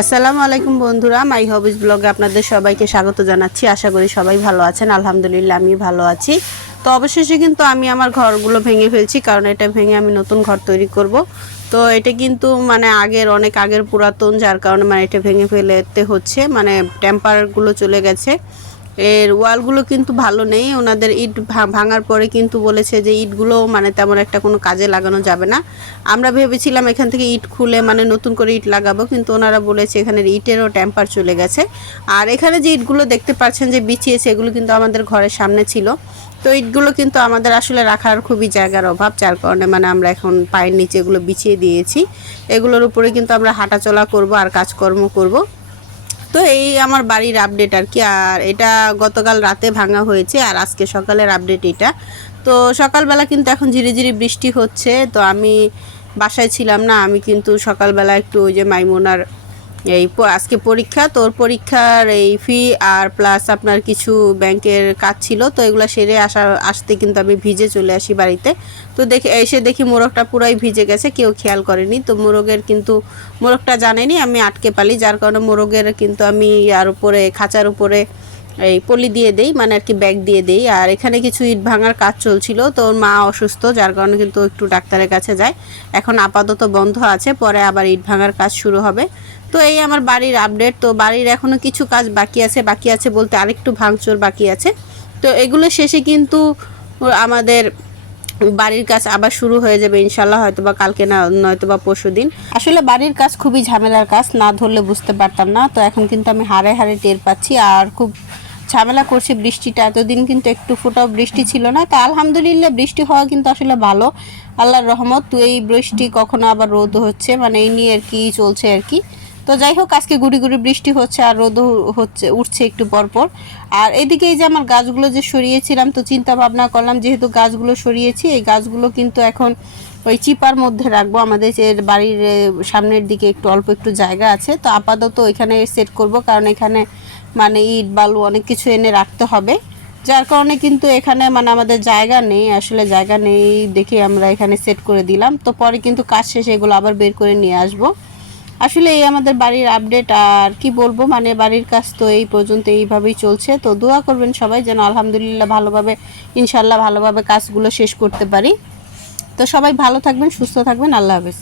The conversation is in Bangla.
আসসালামু আলাইকুম বন্ধুরা, মাই হবিজ ব্লগে আপনাদের সবাইকে স্বাগত জানাচ্ছি। আশা করি সবাই ভালো আছেন, আলহামদুলিল্লাহ আমি ভালো আছি। তো অবশেষে কিন্তু আমি আমার ঘরগুলো ভেঙে ফেলছি, কারণ এটা ভেঙে আমি নতুন ঘর তৈরি করব। তো এটা কিন্তু মানে আগের, অনেক আগের পুরাতন, যার কারণে মানে এটা ভেঙে ফেলতে হচ্ছে মানে টেম্পারগুলো চলে গেছে। এর ওয়ালগুলো কিন্তু ভালো নেই। ওনাদের ইট ভাঙার পরে কিন্তু বলেছে যে ইটগুলো মানে তেমন একটা কোনো কাজে লাগানো যাবে না। আমরা ভেবেছিলাম এখান থেকে ইট খুলে মানে নতুন করে ইট লাগাবো, কিন্তু ওনারা বলেছে এখানের ইটেরও টেম্পার চলে গেছে। আর এখানে যে ইটগুলো দেখতে পাচ্ছেন যে বিছিয়েছে, এগুলো কিন্তু আমাদের ঘরের সামনে ছিল। তো ইটগুলো কিন্তু আমাদের আসলে রাখার খুবই জায়গার অভাব, যার কারণে মানে আমরা এখন পায়ের নিচে এগুলো বিছিয়ে দিয়েছি। এগুলোর উপরে কিন্তু আমরা হাঁটাচলা করব আর কাজকর্ম করব। তো এই আমার বাড়ির আপডেট আর কি। আর এটা গতকাল রাতে ভাঙা হয়েছে আর আজকে সকালের আপডেট এটা। তো সকালবেলা কিন্তু এখন ঝিরি ঝিরি বৃষ্টি হচ্ছে। তো আমি বাসায় ছিলাম না, আমি কিন্তু সকালবেলা একটু ওই যে মাইমোনার এই আজকে পরীক্ষা, তোর পরীক্ষার এই ফি আর প্লাস আপনার কিছু ব্যাংকের কাজ ছিল, তো এগুলো সেরে আসা, আসতে কিন্তু আমি ভিজে চলে আসি বাড়িতে। তো দেখে, এসে দেখি মোরগটা পুরাই ভিজে গেছে, কেউ খেয়াল করেনি। তো মোরগের কিন্তু, মোরগটা জানেনি, আমি আটকে পালি, যার কারণে মোরগের কিন্তু আমি আর উপরে, খাঁচার উপরে এই পলি দিয়ে দেই মানে আর কি ব্যাগ দিয়ে দেই। আর এখানে কিছু ইট ভাঙার কাজ চলছিল, তো ওর মা অসুস্থ, যার কারণে কিন্তু একটু ডাক্তারের কাছে যায়। এখন আপাতত বন্ধ আছে, পরে আবার ইট ভাঙার কাজ শুরু হবে। তো এই আমার বাড়ির আপডেট তো বাড়ির এখনও কিছু কাজ বাকি আছে বাকি আছে বলতে আরেকটু ভাঙচুর বাকি আছে। তো এগুলো শেষে কিন্তু আমাদের বাড়ির কাজ আবার শুরু হয়ে যাবে ইনশাল্লাহ হয়তো বা কালকে না নয়তো বা পরশু দিন। আসলে বাড়ির কাজ খুবই ঝামেলার কাজ, না ধরলে বুঝতে পারতাম না। তো এখন কিন্তু আমি হারে হাড়ে টের পাচ্ছি আর খুব ঝামেলা করছে বৃষ্টিটা। এতদিন কিন্তু একটু ফোটাও বৃষ্টি ছিল না। তো আলহামদুলিল্লাহ বৃষ্টি হওয়া কিন্তু আসলে ভালো। আল্লাহর রহমত, তো এই বৃষ্টি কখনো আবার রোদ হচ্ছে মানে এই নিয়ে আর কি চলছে আর কি। তো যাই হোক, আজকে গুড়ি গুড়ি বৃষ্টি হচ্ছে আর রোদও হচ্ছে, উঠছে একটু পর পর আর এদিকে এই যে আমার গাছগুলো যে সরিয়েছিলাম, তো চিন্তা ভাবনা করলাম যেহেতু গাছগুলো সরিয়েছি, এই গাছগুলো কিন্তু এখন ওই চিপার মধ্যে রাখব। আমাদের যে বাড়ির সামনের দিকে একটু অল্প একটু জায়গা আছে, তো আপাতত এখানে সেট করব, কারণ এখানে মানে ইট, বালু অনেক কিছু এনে রাখতে হবে। যার কারণে কিন্তু এখানে মানে আমাদের জায়গা নেই, আসলে জায়গা নেই দেখে আমরা এখানে সেট করে দিলাম। তো পরে কিন্তু কাজ শেষে এগুলো আবার বের করে নিয়ে আসব। আসলে এই আমাদের বাড়ির আপডেট আর কি বলব? মানে বাড়ির কাজ তো এই পর্যন্ত এইভাবেই চলছে। তো দোয়া করবেন সবাই যেন আলহামদুলিল্লাহ ভালোভাবে ইনশাল্লাহ ভালোভাবে কাজগুলো শেষ করতে পারি। তো সবাই ভালো থাকবেন, সুস্থ থাকবেন। আল্লাহ হাফেজ।